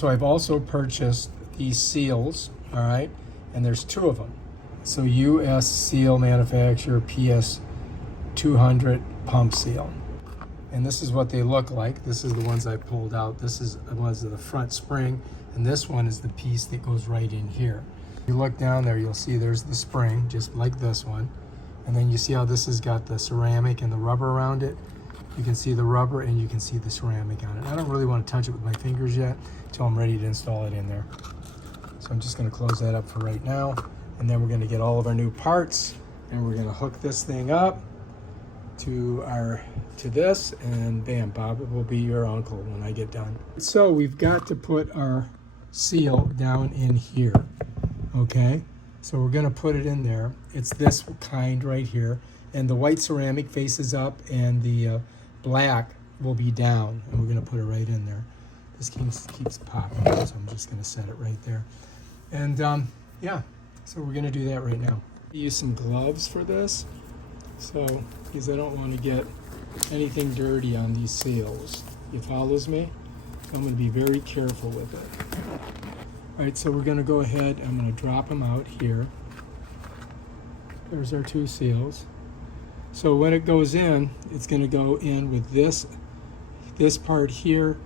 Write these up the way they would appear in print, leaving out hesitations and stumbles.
So I've also purchased these seals, all right, and there's two of them. So US seal manufacturer PS 200 pump seal. And this is what they look like. This is the ones I pulled out. This is the ones of the front spring, and this one is the piece that goes right in here. If you look down there, you'll see there's the spring, just like this one. And then you see how this has got the ceramic and the rubber around it. You can see the rubber and you can see the ceramic on it. I don't really want to touch it with my fingers yet until I'm ready to install it in there. So I'm just going to close that up for right now. And then we're going to get all of our new parts and we're going to hook this thing up to this, and bam, Bob will be your uncle when I get done. So we've got to put our seal down in here, okay? So we're gonna put it in there. It's this kind right here, and the white ceramic faces up and the black will be down, and we're gonna put it right in there. This keeps popping, so I'm just gonna set it right there. And yeah, so we're gonna do that right now. Use some gloves for this. So, because I don't want to get anything dirty on these seals. You follows me? I'm going to be very careful with it. All right, so we're going to go ahead. I'm going to drop them out here. There's our two seals. So when it goes in, it's going to go in with this part here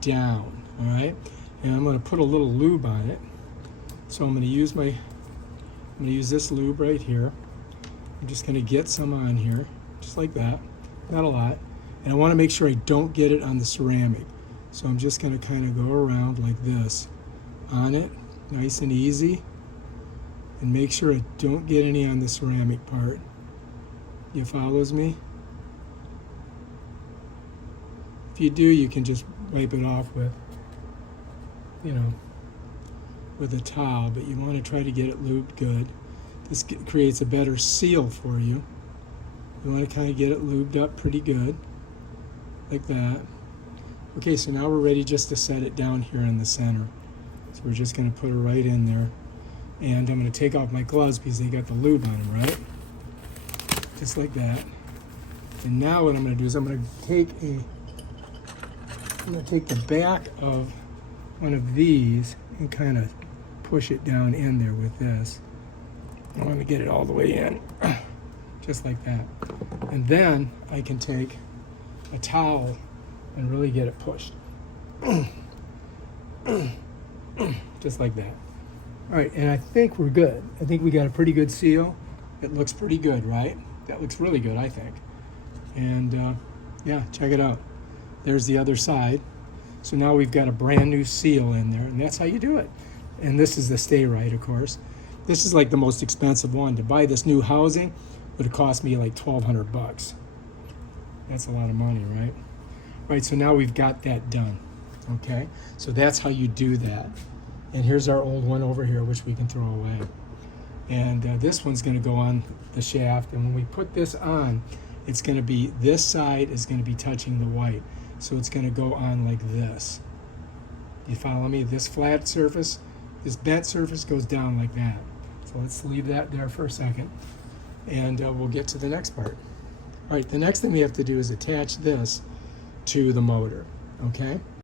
down. All right, and I'm going to put a little lube on it. So I'm going to use this lube right here. I'm just going to get some on here, just like that, not a lot. And I want to make sure I don't get it on the ceramic. So I'm just going to kind of go around like this on it, nice and easy. And make sure I don't get any on the ceramic part. You follows me? If you do, you can just wipe it off with, with a towel, but you want to try to get it lubed good. This creates a better seal for you. You want to kind of get it lubed up pretty good, like that. Okay, so now we're ready just to set it down here in the center. So we're just going to put it right in there. And I'm going to take off my gloves because they got the lube on them, right? Just like that. And now what I'm going to do is I'm going to take the back of one of these and kind of push it down in there with this. I want to get it all the way in, just like that. And then I can take a towel and really get it pushed. Just like that. All right, and I think we're good. I think we got a pretty good seal. It looks pretty good, right? That looks really good, I think. And yeah, check it out. There's the other side. So now we've got a brand new seal in there, and that's how you do it. And this is the Sta-Rite, of course. This is like the most expensive one. To buy this new housing would have cost me like $1,200. That's a lot of money, right? Right, so now we've got that done, okay? So that's how you do that. And here's our old one over here, which we can throw away. And this one's gonna go on the shaft, and when we put this on, it's gonna be, this side is gonna be touching the white. So it's gonna go on like this. You follow me? This flat surface, this bent surface goes down like that. So let's leave that there for a second, and we'll get to the next part. All right, the next thing we have to do is attach this to the motor, okay?